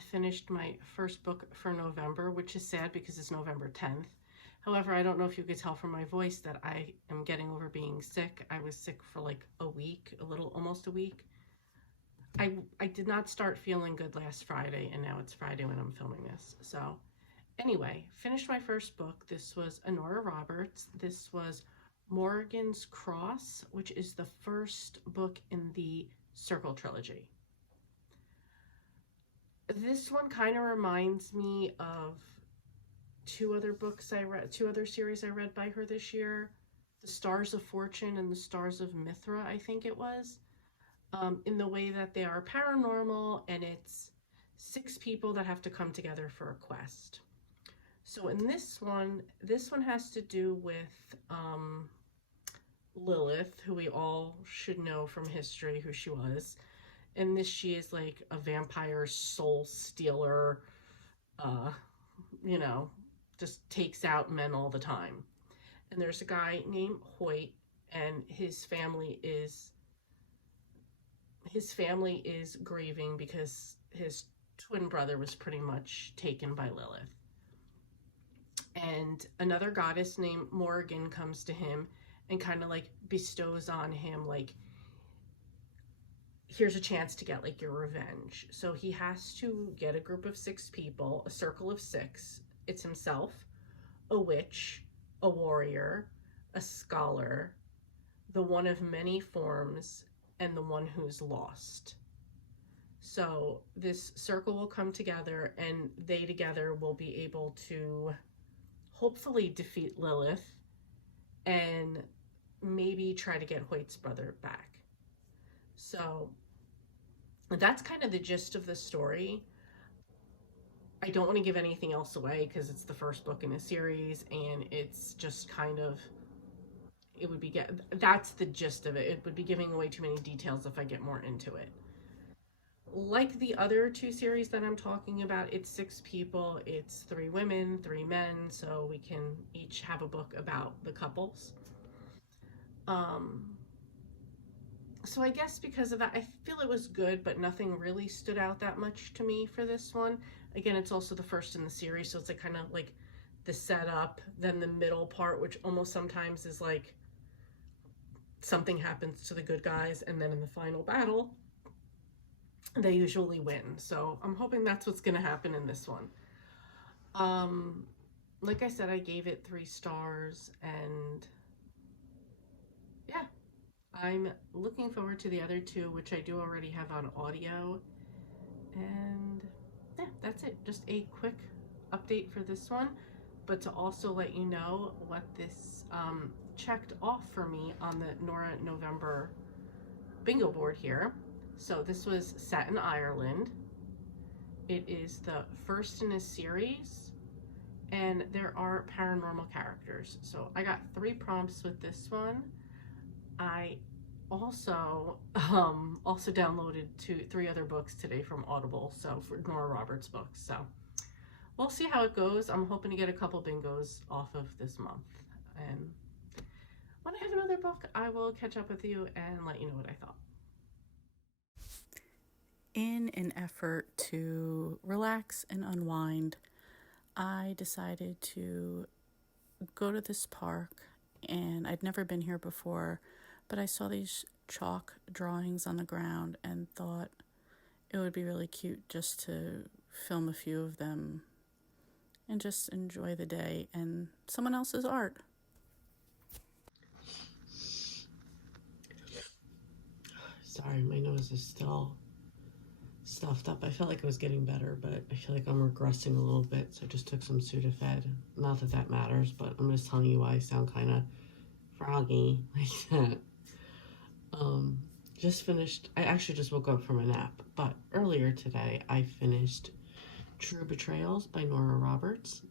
finished my first book for November, which is sad because it's November 10th. However, I don't know if you could tell from my voice that I am getting over being sick. I was sick for like a week, almost a week. I did not start feeling good last Friday, and now it's Friday when I'm filming this. So anyway, finished my first book. This was Nora Roberts. This was Morgan's Cross, which is the first book in the Circle trilogy. This one kind of reminds me of two other series I read by her this year. The Stars of Fortune and the Stars of Mithra, I think it was. In the way that they are paranormal, and it's 6 people that have to come together for a quest. So in this one has to do with Lilith, who we all should know from history who she was. In this, she is like a vampire soul stealer, you know, just takes out men all the time. And there's a guy named Hoyt, and his family is grieving because his twin brother was pretty much taken by Lilith. And another goddess named Morgan comes to him and kind of like bestows on him, like, here's a chance to get like your revenge. So he has to get a group of 6 people, a circle of 6. It's himself, a witch, a warrior, a scholar, the one of many forms, and the one who's lost. So this circle will come together, and they together will be able to hopefully defeat Lilith and maybe try to get Hoyt's brother back. So that's kind of the gist of the story. I don't want to give anything else away because it's the first book in a series, and it's just kind of, that's the gist of it. It would be giving away too many details if I get more into it. Like the other 2 series that I'm talking about, it's 6 people, it's 3 women, 3 men, so we can each have a book about the couples. So I guess because of that, I feel it was good, but nothing really stood out that much to me for this one. Again, it's also the first in the series, so it's like kind of like the setup, then the middle part, which almost sometimes is like something happens to the good guys, and then in the final battle, they usually win. So I'm hoping that's what's going to happen in this one. Like I said, I gave it 3 stars, and yeah, I'm looking forward to the other 2, which I do already have on audio. And yeah, that's it. Just a quick update for this one, but to also let you know what this checked off for me on the Nora November bingo board here. So this was set in Ireland. It is the first in a series, and there are paranormal characters. So I got 3 prompts with this one. I also downloaded 3 other books today from Audible, so for Nora Roberts books. So we'll see how it goes. I'm hoping to get a couple bingos off of this month, and when I have another book, I will catch up with you and let you know what I thought. In an effort to relax and unwind, I decided to go to this park, and I'd never been here before, but I saw these chalk drawings on the ground and thought it would be really cute just to film a few of them and just enjoy the day and someone else's art. Sorry, my nose is still stuffed up. I felt like it was getting better, but I feel like I'm regressing a little bit, so I just took some Sudafed. Not that that matters, but I'm just telling you why I sound kind of froggy like that. Just finished, I actually just woke up from a nap, but earlier today I finished True Betrayals by Nora Roberts.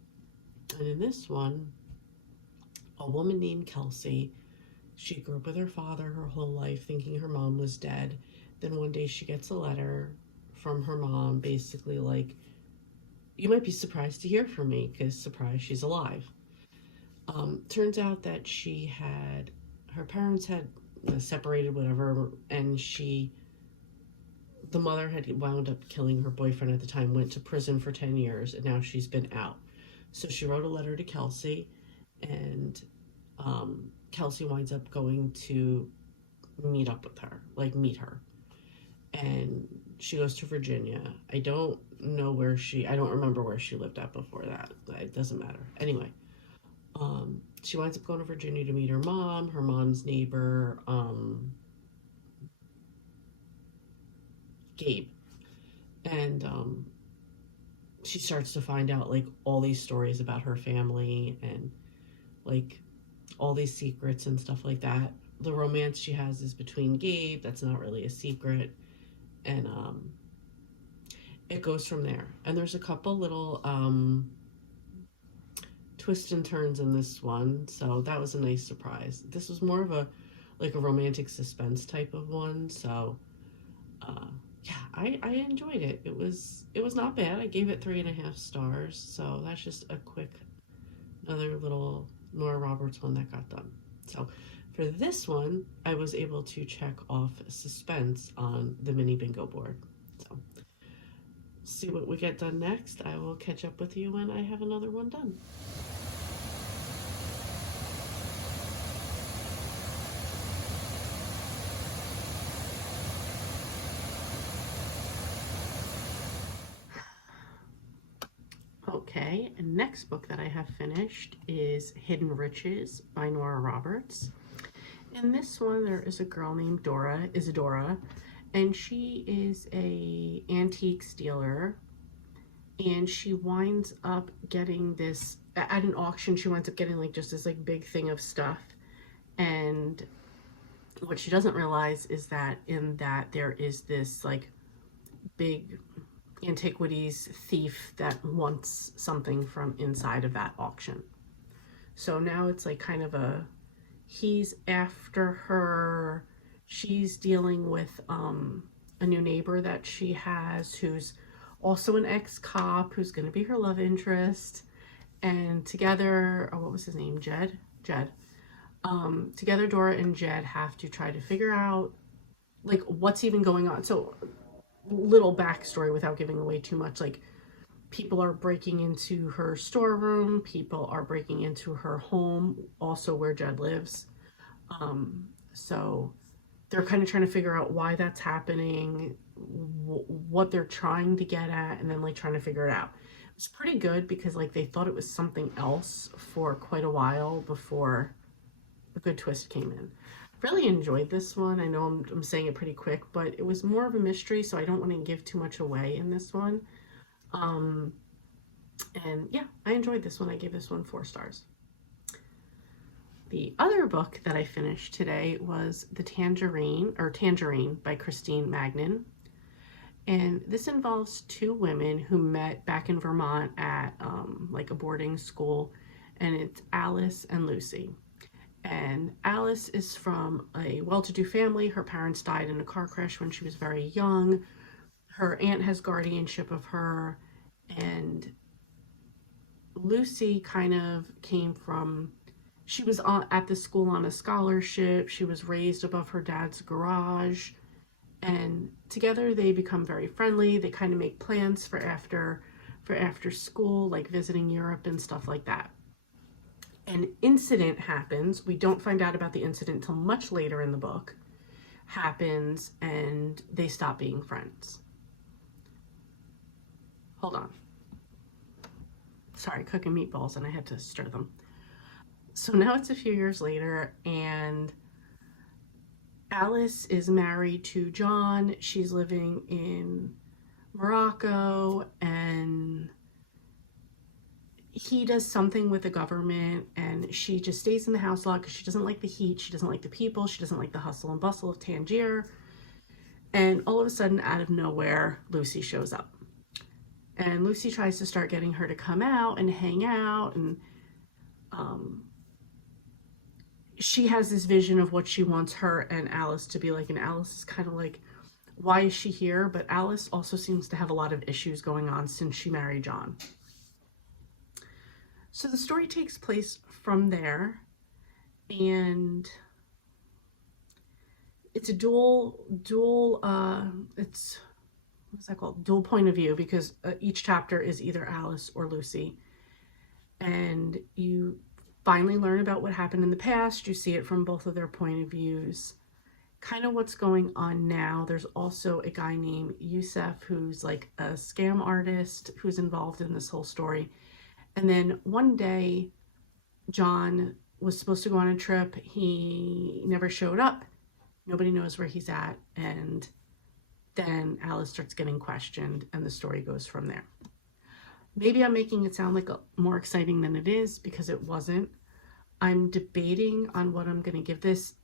And in this one, a woman named Kelsey, she grew up with her father her whole life thinking her mom was dead. Then one day she gets a letter from her mom, basically like, you might be surprised to hear from me, because surprise, she's alive. Turns out that her parents had separated, whatever, and she the mother had wound up killing her boyfriend at the time, went to prison for 10 years, and now she's been out. So she wrote a letter to Kelsey, and Kelsey winds up going to meet up with her, like meet her. And she goes to Virginia. I don't remember where she lived at before that. It doesn't matter. Anyway, she winds up going to Virginia to meet her mom's neighbor, Gabe. And she starts to find out like all these stories about her family and like all these secrets and stuff like that. The romance she has is between Gabe. That's not really a secret. And it goes from there. And there's a couple little twists and turns in this one, so that was a nice surprise. This was more of a romantic suspense type of one, so yeah, I enjoyed it. It was not bad. I gave it 3.5 stars, so that's just a quick another little Nora Roberts one that got done. So for this one, I was able to check off suspense on the mini bingo board. So see what we get done next. I will catch up with you when I have another one done. Okay, and next book that I have finished is Hidden Riches by Nora Roberts. In this one, there is a girl named Isadora, and she is a antique dealer, and she winds up getting this, at an auction, she winds up getting like just this like big thing of stuff, and what she doesn't realize is that in that there is this like big antiquities thief that wants something from inside of that auction. So now it's like kind of he's after her. She's dealing with a new neighbor that she has who's also an ex-cop who's going to be her love interest. And together, what was his name? Jed. Together, Dora and Jed have to try to figure out like what's even going on. So little backstory without giving away too much, like people are breaking into her storeroom, people are breaking into her home, also where Jed lives. So they're kind of trying to figure out why that's happening, what they're trying to get at, and then like trying to figure it out. It was pretty good because like they thought it was something else for quite a while before a good twist came in. Really enjoyed this one. I know I'm saying it pretty quick, but it was more of a mystery, so I don't want to give too much away in this one. And yeah, I enjoyed this one. I gave this one 4 stars. The other book that I finished today was Tangerine by Christine Magnan. And this involves 2 women who met back in Vermont at like a boarding school, and it's Alice and Lucy. And Alice is from a well-to-do family. Her parents died in a car crash when she was very young. Her aunt has guardianship of her. And Lucy kind of came from, she was at the school on a scholarship. She was raised above her dad's garage. And together they become very friendly. They kind of make plans for after school, like visiting Europe and stuff like that. An incident happens. We don't find out about the incident until much later in the book. Happens, and they stop being friends. Hold on. Sorry, cooking meatballs and I had to stir them. So now it's a few years later, and Alice is married to John. She's living in Morocco, and he does something with the government, and she just stays in the house a lot because she doesn't like the heat, she doesn't like the people, she doesn't like the hustle and bustle of Tangier. And all of a sudden, out of nowhere, Lucy shows up. And Lucy tries to start getting her to come out and hang out, and she has this vision of what she wants her and Alice to be like, and Alice is kind of like, why is she here? But Alice also seems to have a lot of issues going on since she married John. So the story takes place from there, and it's a dual, it's what's that called? Dual point of view, because each chapter is either Alice or Lucy. And you finally learn about what happened in the past. You see it from both of their point of views. Kind of what's going on now. There's also a guy named Yusef who's like a scam artist who's involved in this whole story. And then one day, John was supposed to go on a trip. He never showed up. Nobody knows where he's at. And then Alice starts getting questioned, and the story goes from there. Maybe I'm making it sound like more exciting than it is, because it wasn't. I'm debating on what I'm going to give this.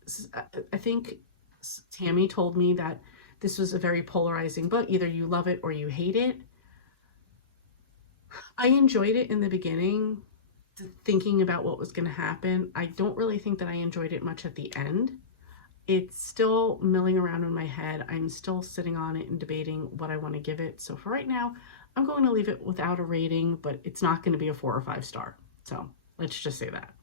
I think Tammy told me that this was a very polarizing book. Either you love it or you hate it. I enjoyed it in the beginning, thinking about what was going to happen. I don't really think that I enjoyed it much at the end. It's still milling around in my head. I'm still sitting on it and debating what I want to give it. So for right now, I'm going to leave it without a rating, but it's not going to be a 4 or 5 star. So let's just say that.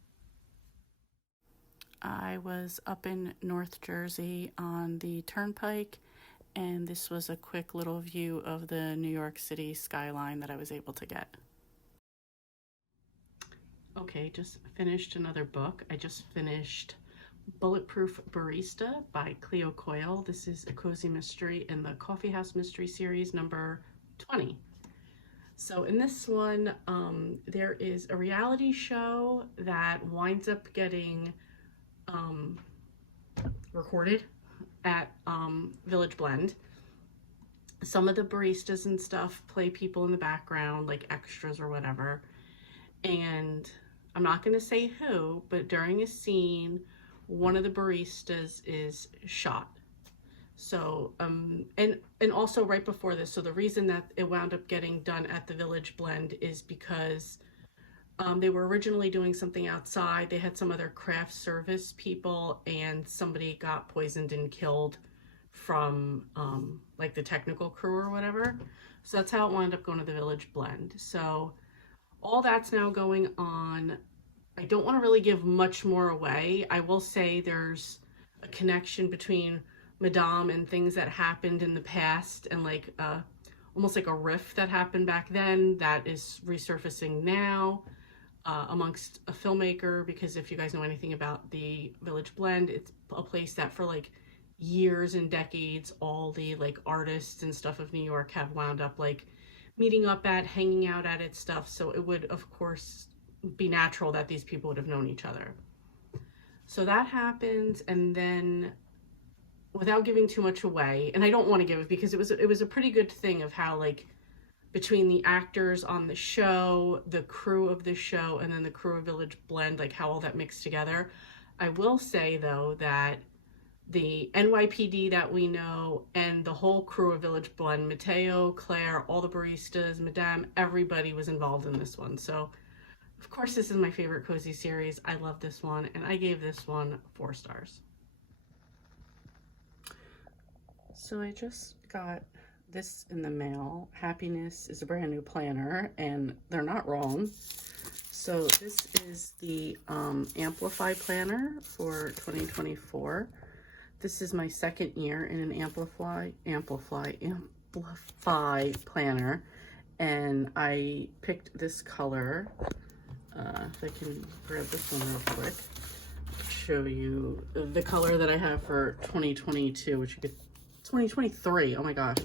I was up in North Jersey on the Turnpike, and this was a quick little view of the New York City skyline that I was able to get. Okay, just finished another book. I just finished Bulletproof Barista by Cleo Coyle. This is a cozy mystery in the Coffee House Mystery Series number 20. So in this one, there is a reality show that winds up getting recorded at Village Blend. Some of the baristas and stuff play people in the background, like extras or whatever. And I'm not going to say who, but during a scene, one of the baristas is shot. So, and also right before this, so the reason that it wound up getting done at the Village Blend is because they were originally doing something outside. They had some other craft service people, and somebody got poisoned and killed from like the technical crew or whatever. So that's how it wound up going to the Village Blend. So all that's now going on. I don't want to really give much more away. I will say there's a connection between Madame and things that happened in the past, and like almost like a rift that happened back then that is resurfacing now amongst a filmmaker, because if you guys know anything about the Village Blend, it's a place that for like years and decades, all the like artists and stuff of New York have wound up like meeting up at, hanging out at its stuff. So it would, of course, be natural that these people would have known each other. So that happens, and then without giving too much away, and I don't want to give it because it was a pretty good thing of how like between the actors on the show, the crew of the show, and then the crew of Village Blend, like how all that mixed together. I will say though that the NYPD that we know and the whole crew of Village Blend, Mateo, Claire, all the baristas, Madame, everybody was involved in this one. So of course this is my favorite cozy series. I love this one, and I gave this one 4 stars. So I just got this in the mail. Happiness is a brand new planner, and they're not wrong. So this is the Amplify planner for 2024. This is my second year in an Amplify planner, and I picked this color. If I can grab this one real quick, show you the color that I have for 2022, which you could 2023. Oh my gosh,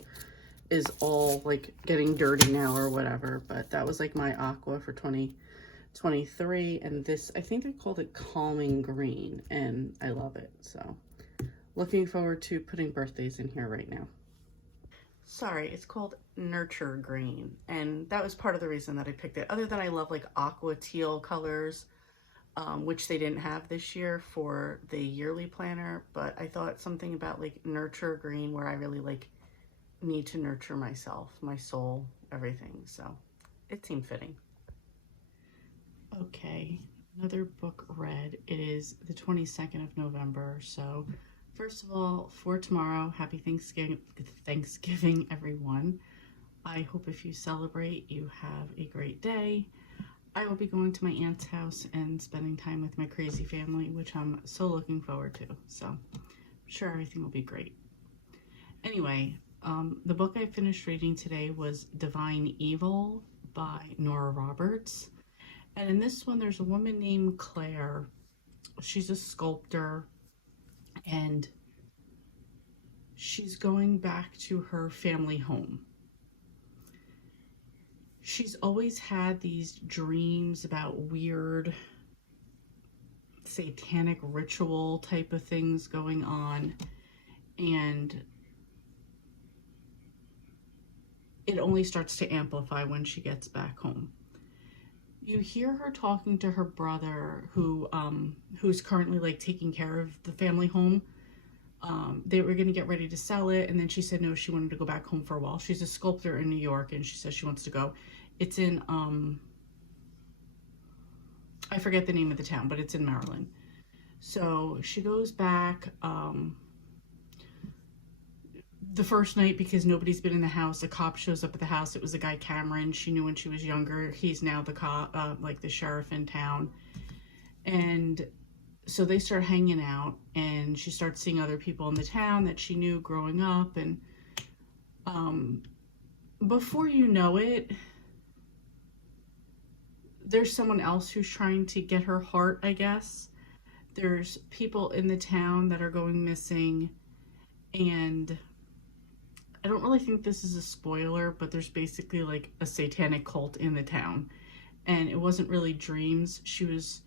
is all like getting dirty now or whatever, but that was like my aqua for 2023, and this, I think they called it Calming Green, and I love it. So looking forward to putting birthdays in here right now. Sorry, it's called Nurture Green, and that was part of the reason that I picked it, other than I love like aqua teal colors, which they didn't have this year for the yearly planner, but I thought something about like Nurture Green, where I really like need to nurture myself, my soul, everything, so it seemed fitting. Okay, another book read. It is the 22nd of November, so first of all, for tomorrow, happy Thanksgiving, everyone. I hope if you celebrate, you have a great day. I will be going to my aunt's house and spending time with my crazy family, which I'm so looking forward to. So I'm sure everything will be great. Anyway, The book I finished reading today was Divine Evil by Nora Roberts. And in this one, there's a woman named Claire. She's a sculptor, and she's going back to her family home. She's always had these dreams about weird satanic ritual type of things going on, and it only starts to amplify when she gets back home. You hear her talking to her brother who's currently like taking care of the family home. They were going to get ready to sell it, and then she said no, she wanted to go back home for a while. She's a sculptor in New York, and she says she wants to go. It's in I forget the name of the town, but it's in Maryland. So she goes back the first night because nobody's been in the house. A cop shows up at the house. It was a guy, Cameron. She knew when she was younger. He's now the cop, like the sheriff in town. And so they start hanging out, and she starts seeing other people in the town that she knew growing up. And before you know it, there's someone else who's trying to get her heart, I guess. There's people in the town that are going missing, and I don't really think this is a spoiler, but there's basically like a satanic cult in the town, and it wasn't really dreams. She was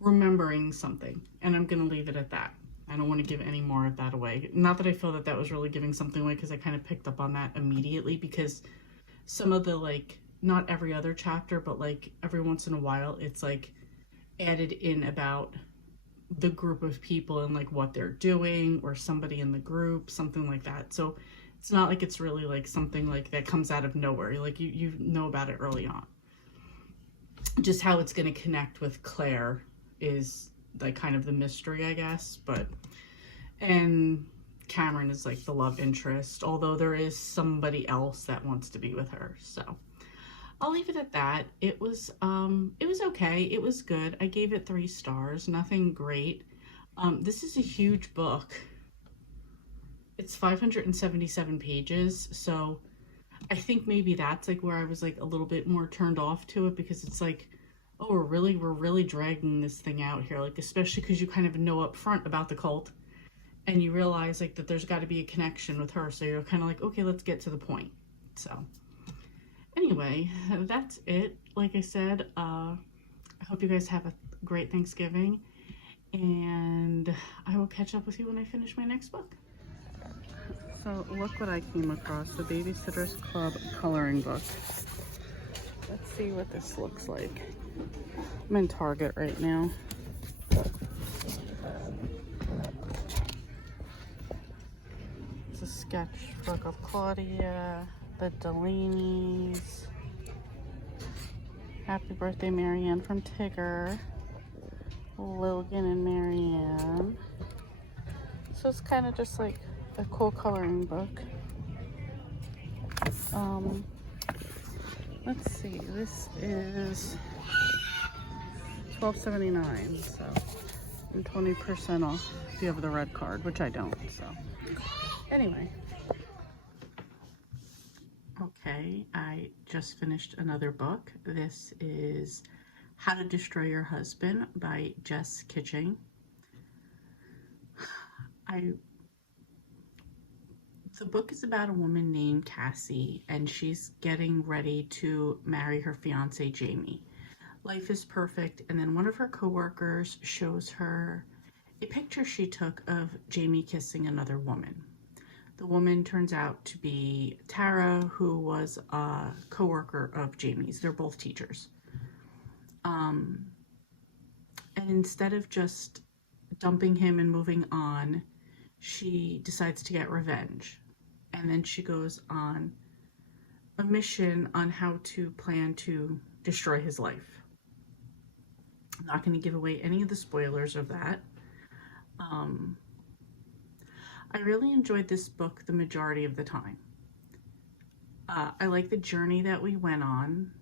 remembering something, and I'm gonna leave it at that. I don't want to give any more of that away. Not that I feel that that was really giving something away, because I kind of picked up on that immediately, because some of the, like, not every other chapter, but like every once in a while, it's like added in about the group of people and like what they're doing, or somebody in the group, something like that. So it's not like it's really like something like that comes out of nowhere. Like you know about it early on. Just how it's going to connect with Claire is like kind of the mystery, I guess. But and Cameron is like the love interest, although there is somebody else that wants to be with her. So I'll leave it at that. It was okay. It was good. I gave it 3 stars. Nothing great. This is a huge book. It's 577 pages, so I think maybe that's like where I was like a little bit more turned off to it, because it's like, oh, we're really dragging this thing out here, like, especially because you kind of know up front about the cult, and you realize like that there's got to be a connection with her, so you're kind of like, okay, let's get to the point. So anyway, that's it. Like I said, I hope you guys have a great Thanksgiving, and I will catch up with you when I finish my next book. So look what I came across, the Babysitter's Club coloring book. Let's see what this looks like. I'm in Target right now. It's a sketchbook of Claudia, the Delaney's, Happy Birthday Marianne from Tigger, Logan and Marianne. So it's kind of just like a cool coloring book. Let's see, this is $12.79, so and 20% off if you have the red card, which I don't. So anyway, okay, I just finished another book. This is How to Destroy Your Husband by Jess Kitching. The book is about a woman named Cassie, and she's getting ready to marry her fiance, Jamie. Life is perfect, and then one of her coworkers shows her a picture she took of Jamie kissing another woman. The woman turns out to be Tara, who was a coworker of Jamie's. They're both teachers. And instead of just dumping him and moving on, she decides to get revenge. And then she goes on a mission on how to plan to destroy his life. I'm not going to give away any of the spoilers of that. I really enjoyed this book the majority of the time. I like the journey that we went on.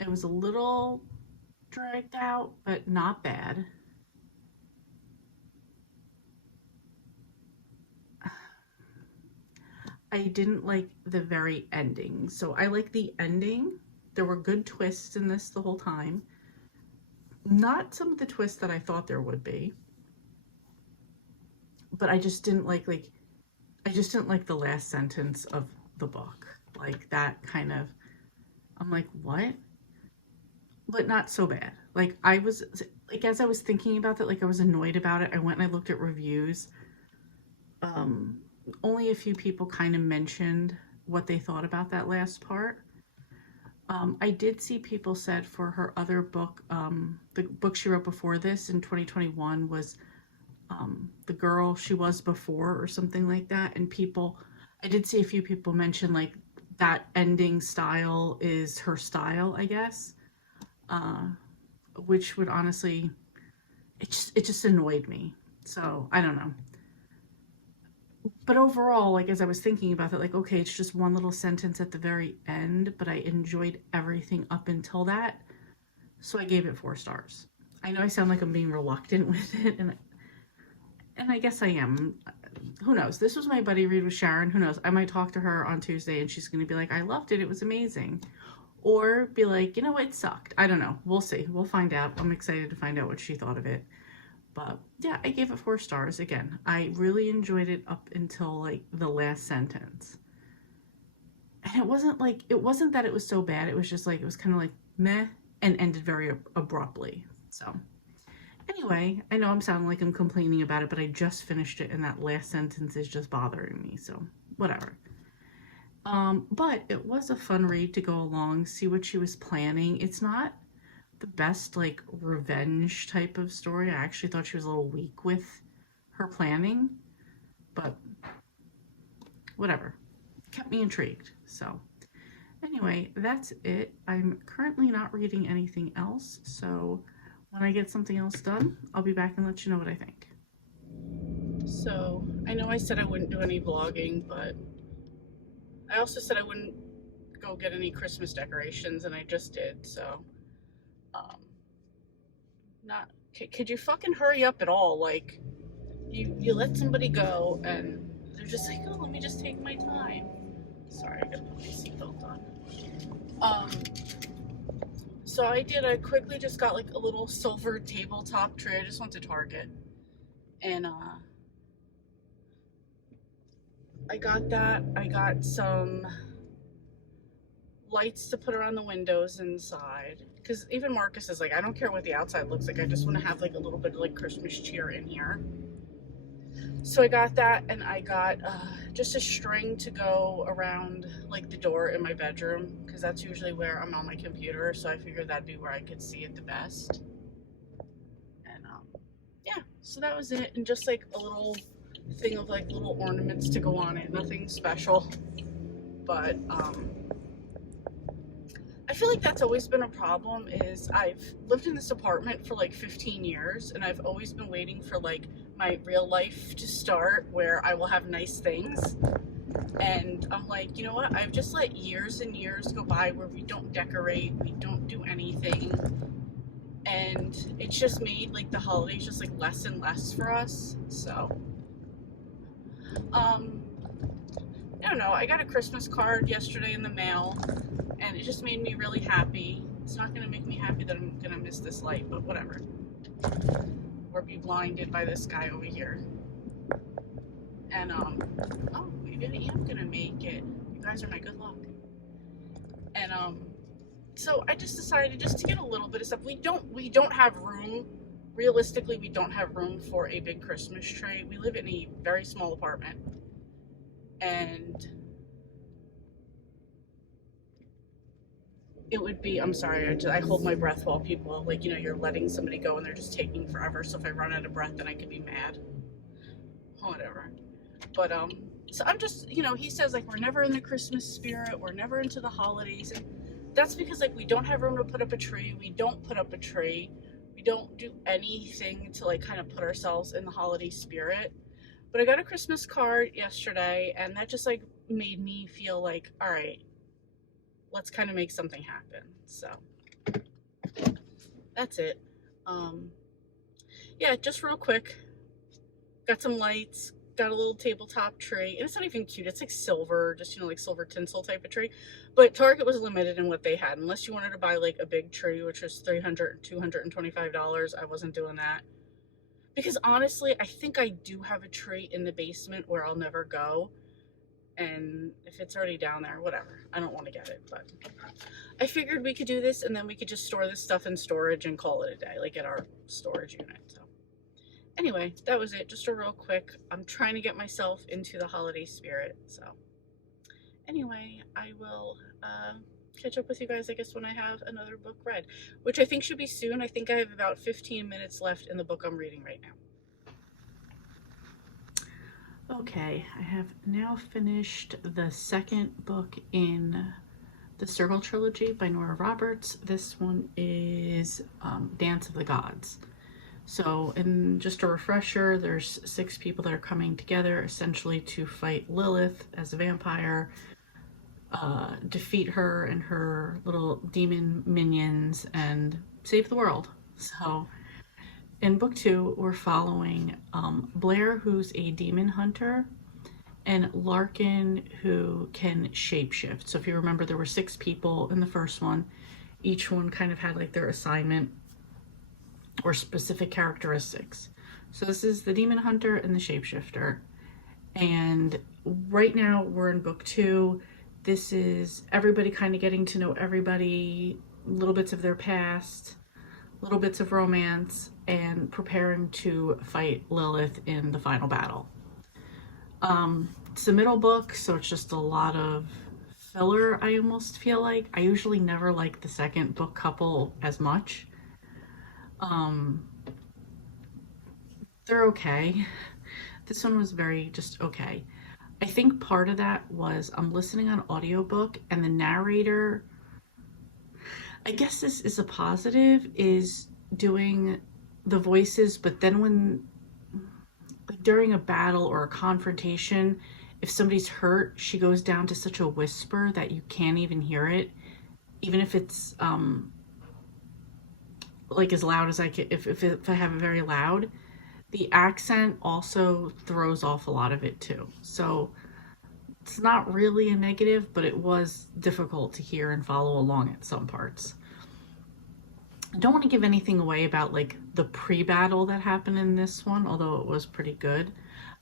It was a little dragged out, but not bad. I didn't like the very ending. So I like the ending. There were good twists in this the whole time. Not some of the twists that I thought there would be, but I just didn't like I just didn't like the last sentence of the book. Like that kind of, I'm like, what? But not so bad. Like I was like as I was thinking about that, like I was annoyed about it. I went and I looked at reviews. Um Only a few people kind of mentioned what they thought about that last part. I did see people said for her other book, the book she wrote before this in 2021 was the girl she was before or something like that. And people, I did see a few people mention like that ending style is her style, I guess, uh, which would honestly, it just annoyed me. So I don't know. But overall, like as I was thinking about it, like, okay, it's just one little sentence at the very end, but I enjoyed everything up until that. So I gave it 4 stars. I know I sound like I'm being reluctant with it, and I guess I am. Who knows? This was my buddy read with Sharon. Who knows? I might talk to her on Tuesday and she's going to be like, I loved it. It was amazing. Or be like, you know, it sucked. I don't know. We'll see. We'll find out. I'm excited to find out what she thought of it. But yeah, I gave it 4 stars. Again, I really enjoyed it up until like the last sentence. And it wasn't that it was so bad. It was just like, it was kind of like meh and ended very abruptly. So anyway, I know I'm sounding like I'm complaining about it, but I just finished it and that last sentence is just bothering me. So whatever. But it was a fun read to go along, see what she was planning. It's not the best like revenge type of story. I actually thought she was a little weak with her planning, but whatever. Kept me intrigued. So anyway, that's it. I'm currently not reading anything else, so when I get something else done, I'll be back and let you know what I think. So I know I said I wouldn't do any vlogging, but I also said I wouldn't go get any Christmas decorations, and I just did. So um not could you fucking hurry up at all? Like you let somebody go and they're just like, oh, let me just take my time. Sorry, I gotta put my seatbelt on. um so I quickly just got like a little silver tabletop tray. I just went to Target and I got that. I got some lights to put around the windows inside, because even Marcus is like, I don't care what the outside looks like, I just want to have like a little bit of like Christmas cheer in here. So I got that, and I got just a string to go around like the door in my bedroom, because that's usually where I'm on my computer, so I figured that'd be where I could see it the best. And yeah, so that was it. And just like a little thing of like little ornaments to go on it, nothing special. But I feel like that's always been a problem. Is I've lived in this apartment for like 15 years, and I've always been waiting for like my real life to start where I will have nice things. And I'm like, you know what? I've just let years and years go by where we don't decorate, we don't do anything, and it's just made like the holidays just like less and less for us. So um I don't know. I got a Christmas card yesterday in the mail, and it just made me really happy. It's not going to make me happy that I'm going to miss this light, but whatever. Or be blinded by this guy over here. And, oh, maybe I am going to make it. You guys are my good luck. And, so I just decided just to get a little bit of stuff. We don't have room. Realistically, we don't have room for a big Christmas tree. We live in a very small apartment. And it would be, I'm sorry, I hold my breath while people, like, you know, you're letting somebody go and they're just taking forever. So if I run out of breath, then I could be mad. Whatever. But, so I'm just, you know, he says, like, we're never in the Christmas spirit. We're never into the holidays. And that's because, like, we don't have room to put up a tree. We don't put up a tree. We don't do anything to, like, kind of put ourselves in the holiday spirit. But I got a Christmas card yesterday, and that just, like, made me feel like, all right, let's kind of make something happen. So that's it. Yeah, just real quick, got some lights, got a little tabletop tree, and it's not even cute. It's like silver, just, like silver tinsel type of tree. But Target was limited in what they had. Unless you wanted to buy like a big tree, which was $225, I wasn't doing that. Because honestly, I think I do have a tree in the basement where I'll never go. And if it's already down there, whatever. I don't want to get it, but I figured we could do this, and then we could just store this stuff in storage and call it a day, like at our storage unit. So anyway, that was it. Just a real quick. I'm trying to get myself into the holiday spirit. So anyway, I will catch up with you guys, I guess, when I have another book read, which I think should be soon. I think I have about 15 minutes left in the book I'm reading right now. Okay, I have now finished the second book in the Circle trilogy by Nora Roberts. This one is Dance of the Gods. So, in just a refresher, there's 6 people that are coming together essentially to fight Lilith as a vampire, defeat her and her little demon minions, and save the world. So, in book 2, we're following Blair, who's a demon hunter, and Larkin, who can shapeshift. So if you remember, there were 6 people in the first one. Each one kind of had like their assignment or specific characteristics. So this is the demon hunter and the shapeshifter. And right now we're in book 2. This is everybody kind of getting to know everybody, little bits of their past, little bits of romance, and preparing to fight Lilith in the final battle. It's the middle book, so it's just a lot of filler, I almost feel like. I usually never like the second book couple as much. They're okay. This one was very just okay. I think part of that was I'm listening on audiobook, and the narrator, I guess this is a positive, is doing the voices, but then when, like during a battle or a confrontation, if somebody's hurt, she goes down to such a whisper that you can't even hear it, even if it's like as loud as I can. If I have it very loud, the accent also throws off a lot of it too. So it's not really a negative, but it was difficult to hear and follow along at some parts. I don't want to give anything away about like the pre-battle that happened in this one, although it was pretty good.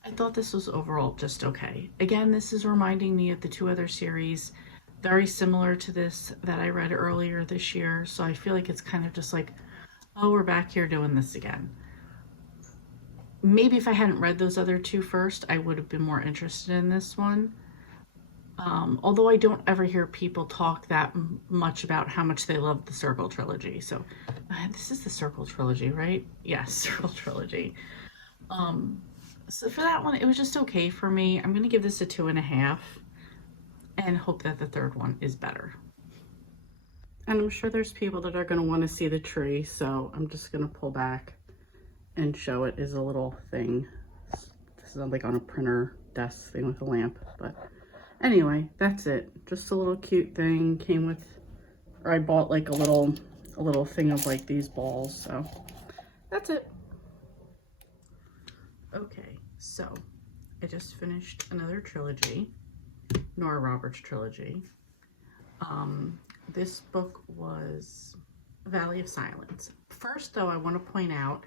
I thought this was overall just okay. Again, this is reminding me of the 2 other series, very similar to this that I read earlier this year. So I feel like it's kind of just like, oh, we're back here doing this again. Maybe if I hadn't read those other 2 first, I would have been more interested in this one. Although I don't ever hear people talk that much about how much they love the Circle trilogy. So this is the Circle trilogy, right? Yes, Circle trilogy. So for that one, it was just okay for me. I'm going to give this a 2.5 and hope that the third one is better. And I'm sure there's people that are going to want to see the tree, so I'm just going to pull back and show it as a little thing. This is like on a printer desk thing with a lamp, but anyway, that's it. Just a little cute thing. Came with, or I bought like a little thing of like these balls. So that's it. Okay, so I just finished another trilogy, Nora Roberts trilogy. This book was Valley of Silence. First, though, I want to point out,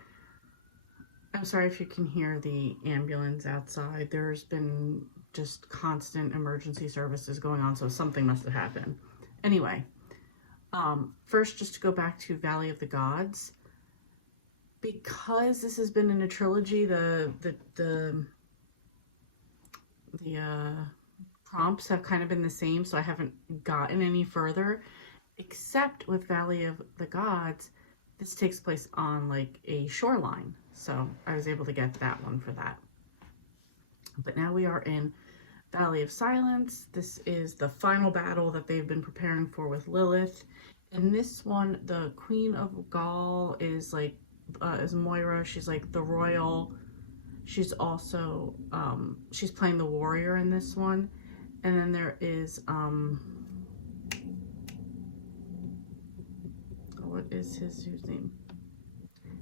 I'm sorry if you can hear the ambulance outside. There's been just constant emergency services going on, so something must have happened. Anyway, first, just to go back to Valley of the Gods, because this has been in a trilogy, the prompts have kind of been the same, so I haven't gotten any further, except with Valley of the Gods, this takes place on like a shoreline, so I was able to get that one for that. But now we are in Valley of Silence. This is the final battle that they've been preparing for with Lilith. In this one, the Queen of Gaul is like, is Moira. She's like the royal. She's also, she's playing the warrior in this one. And then there is, what is his name?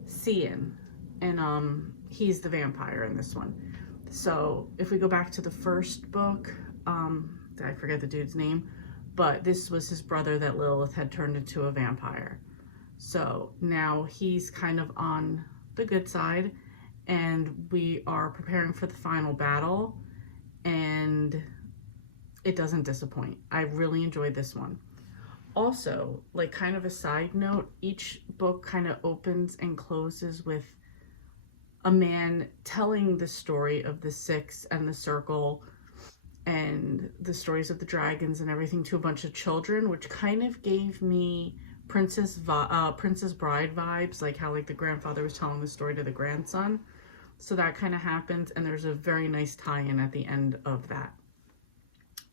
Cian. And he's the vampire in this one. So if we go back to the first book, I forget the dude's name, but this was his brother that Lilith had turned into a vampire. So now he's kind of on the good side, and we are preparing for the final battle, and it doesn't disappoint. I really enjoyed this one. Also, like kind of a side note, each book kind of opens and closes with a man telling the story of the Six and the Circle and the stories of the dragons and everything to a bunch of children, which kind of gave me Princess Bride vibes, like how like the grandfather was telling the story to the grandson. So that kind of happens, and there's a very nice tie-in at the end of that.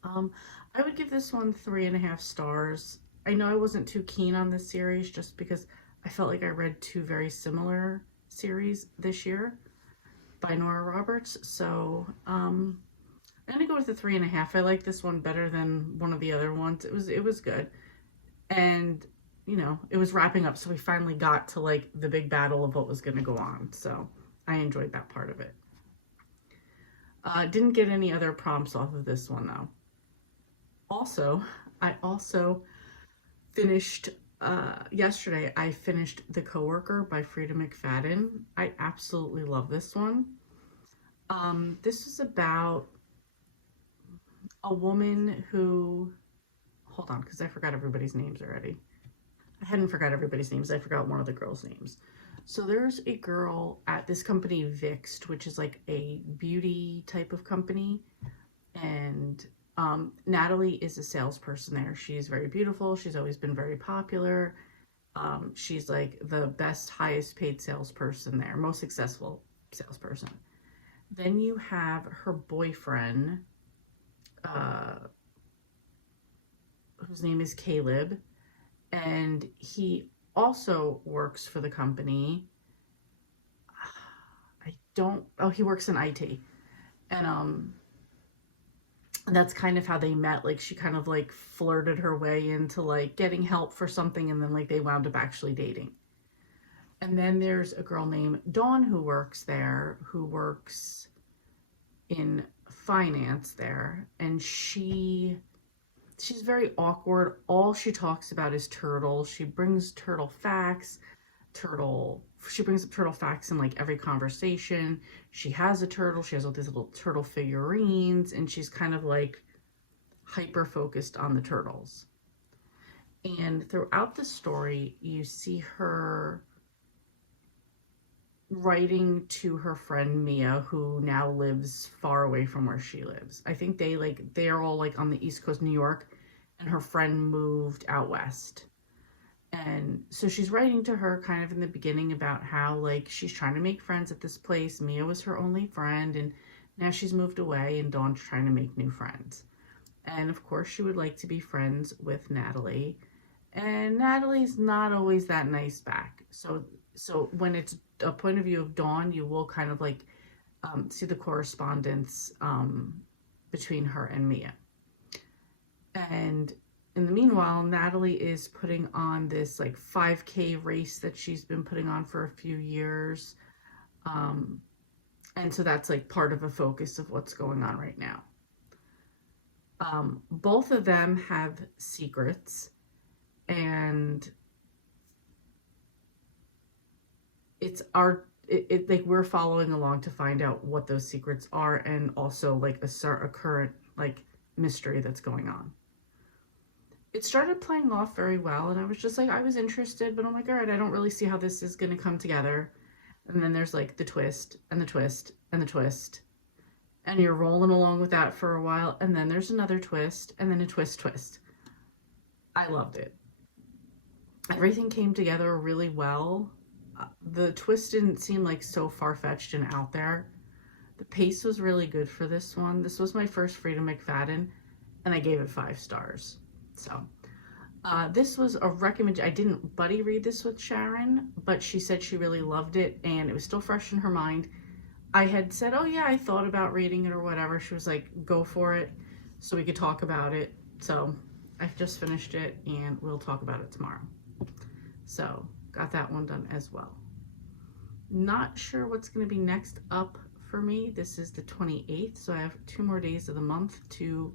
I would give this one 3.5 stars. I know I wasn't too keen on this series just because I felt like I read two very similar series this year by Nora Roberts. So I'm gonna go with a 3.5. I like this one better than one of the other ones. It was good, and you know, it was wrapping up, so we finally got to like the big battle of what was gonna go on. So I enjoyed that part of it. Didn't get any other prompts off of this one though. I also finished yesterday. I finished The Coworker by Frida McFadden. I absolutely love this one. This is about a woman who, hold on, because I forgot everybody's names already. I hadn't forgot everybody's names. I forgot one of the girls' names. So there's a girl at this company, Vixt, which is like a beauty type of company. And Natalie is a salesperson there. She's very beautiful. She's always been very popular. She's like the best, highest paid salesperson there, most successful salesperson. Then you have her boyfriend, whose name is Caleb, and he also works for the company. He works in IT. And that's kind of how they met. Like she kind of like flirted her way into like getting help for something, and then like they wound up actually dating. And then there's a girl named Dawn who works there, who works in finance there, and she's very awkward. All she talks about is turtles. She brings turtle facts. She brings up turtle facts in like every conversation. She has a turtle. She has all these little turtle figurines, and she's kind of like hyper focused on the turtles. And throughout the story, you see her writing to her friend Mia, who now lives far away from where she lives. I think they are all like on the East Coast, New York, and her friend moved out west. And so she's writing to her kind of in the beginning about how like she's trying to make friends at this place. Mia was her only friend, and now she's moved away, and Dawn's trying to make new friends. And of course she would like to be friends with Natalie, and Natalie's not always that nice back. So when it's a point of view of Dawn, you will kind of like see the correspondence between her and Mia. And in the meanwhile, Natalie is putting on this like 5K race that she's been putting on for a few years. And so that's like part of a focus of what's going on right now. Both of them have secrets, and like we're following along to find out what those secrets are, and also like a current like mystery that's going on. It started playing off very well, and I was just like, I was interested, but I'm like, all right, I don't really see how this is going to come together. And then there's like the twist and the twist and the twist, and you're rolling along with that for a while, and then there's another twist, and then a twist. I loved it. Everything came together really well. The twist didn't seem like so far-fetched and out there. The pace was really good for this one. This was my first Frida McFadden, and I gave it 5 stars. So this was a recommendation. I didn't buddy read this with Sharon, but she said she really loved it, and it was still fresh in her mind. I had said, oh yeah, I thought about reading it or whatever. She was like, go for it so we could talk about it. So I've just finished it, and we'll talk about it tomorrow. So got that one done as well. Not sure what's going to be next up for me. This is the 28th, so I have 2 more days of the month to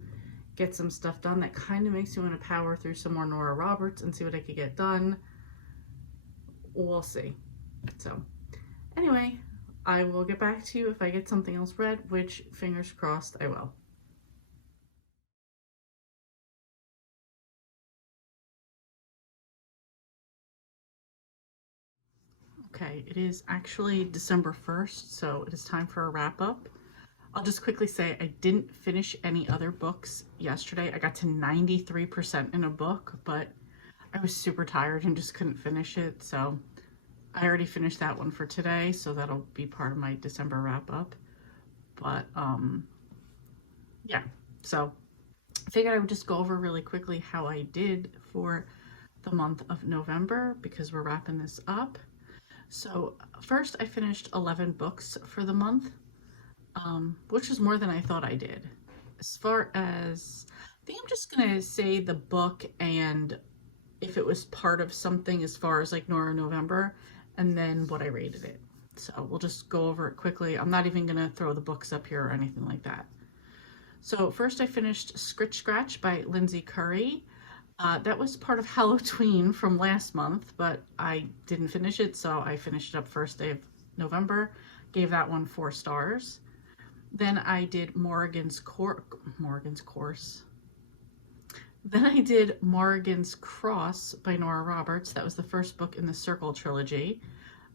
get some stuff done. That kind of makes me want to power through some more Nora Roberts and see what I could get done. We'll see. So anyway, I will get back to you if I get something else read, which fingers crossed I will. Okay, it is actually December 1st, so it is time for a wrap up. I'll just quickly say I didn't finish any other books yesterday. I got to 93% in a book, but I was super tired and just couldn't finish it. So I already finished that one for today, so that'll be part of my December wrap up. But yeah, so I figured I would just go over really quickly how I did for the month of November because we're wrapping this up. So first I finished 11 books for the month, which is more than I thought I did. As far as, I think I'm just gonna say the book and if it was part of something as far as like Nora November, and then what I rated it. So we'll just go over it quickly. I'm not even gonna throw the books up here or anything like that. So first I finished Scritch Scratch by Lindsay Curry. That was part of Halloween from last month, but I didn't finish it, so I finished it up first day of November. Gave that one 4 stars. Then I did Morrigan's Course. Then I did Morrigan's Cross by Nora Roberts. That was the first book in the Circle trilogy.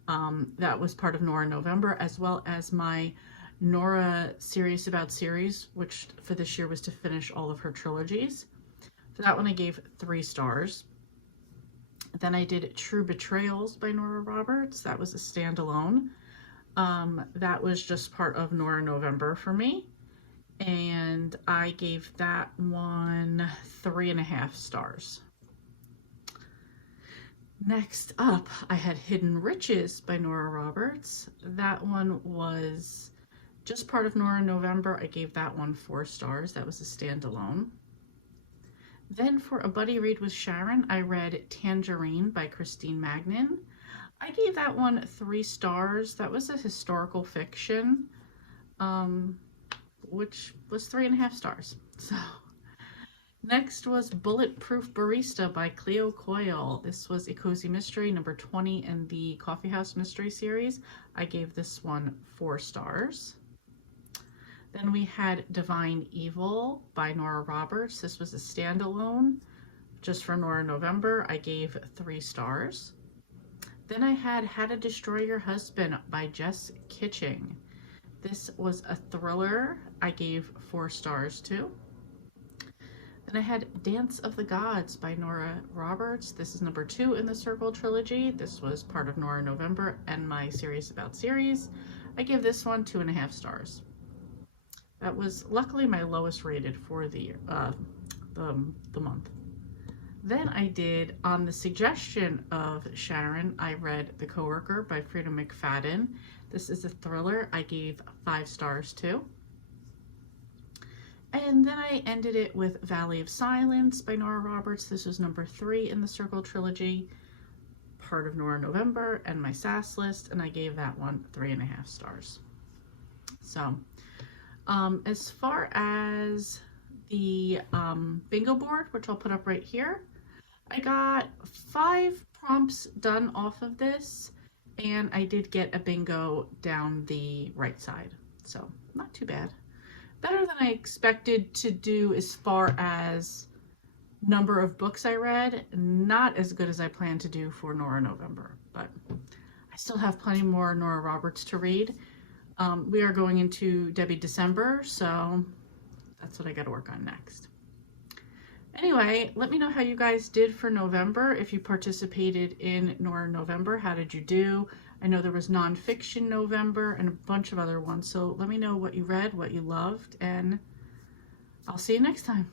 That was part of Nora November, as well as my Nora Serious About series, which for this year was to finish all of her trilogies. For that one I gave 3 stars. Then I did True Betrayals by Nora Roberts. That was a standalone. That was just part of Nora November for me. And I gave that one 3.5 stars. Next up, I had Hidden Riches by Nora Roberts. That one was just part of Nora November. I gave that one 4 stars. That was a standalone. Then for a buddy read with Sharon, I read Tangerine by Christine Magnin. I gave that one 3 stars. That was a historical fiction, which was 3.5 stars. So next was Bulletproof Barista by Cleo Coyle. This was a cozy mystery, number 20 in the Coffee House Mystery series. I gave this one 4 stars. Then we had Divine Evil by Nora Roberts. This was a standalone just for Nora November. I gave 3 stars. Then I had How to Destroy Your Husband by Jess Kitching. This was a thriller. I gave 4 stars too. Then I had Dance of the Gods by Nora Roberts. This is number 2 in the Circle trilogy. This was part of Nora November and my Serious About series. I gave this one 2.5 stars. That was luckily my lowest rated for the month. Then I did, on the suggestion of Sharon, I read The Coworker by Frida McFadden. This is a thriller. I gave 5 stars too. And then I ended it with Valley of Silence by Nora Roberts. This was number 3 in the Circle trilogy, part of Nora November and my SAS list, and I gave that one 3.5 stars. So as far as the bingo board, which I'll put up right here, I got 5 prompts done off of this, and I did get a bingo down the right side, so not too bad. Better than I expected to do as far as number of books I read. Not as good as I planned to do for Nora November, but I still have plenty more Nora Roberts to read. We are going into Debbie December, so that's what I got to work on next. Anyway, let me know how you guys did for November. If you participated in Nora November, how did you do? I know there was nonfiction November and a bunch of other ones, so let me know what you read, what you loved, and I'll see you next time.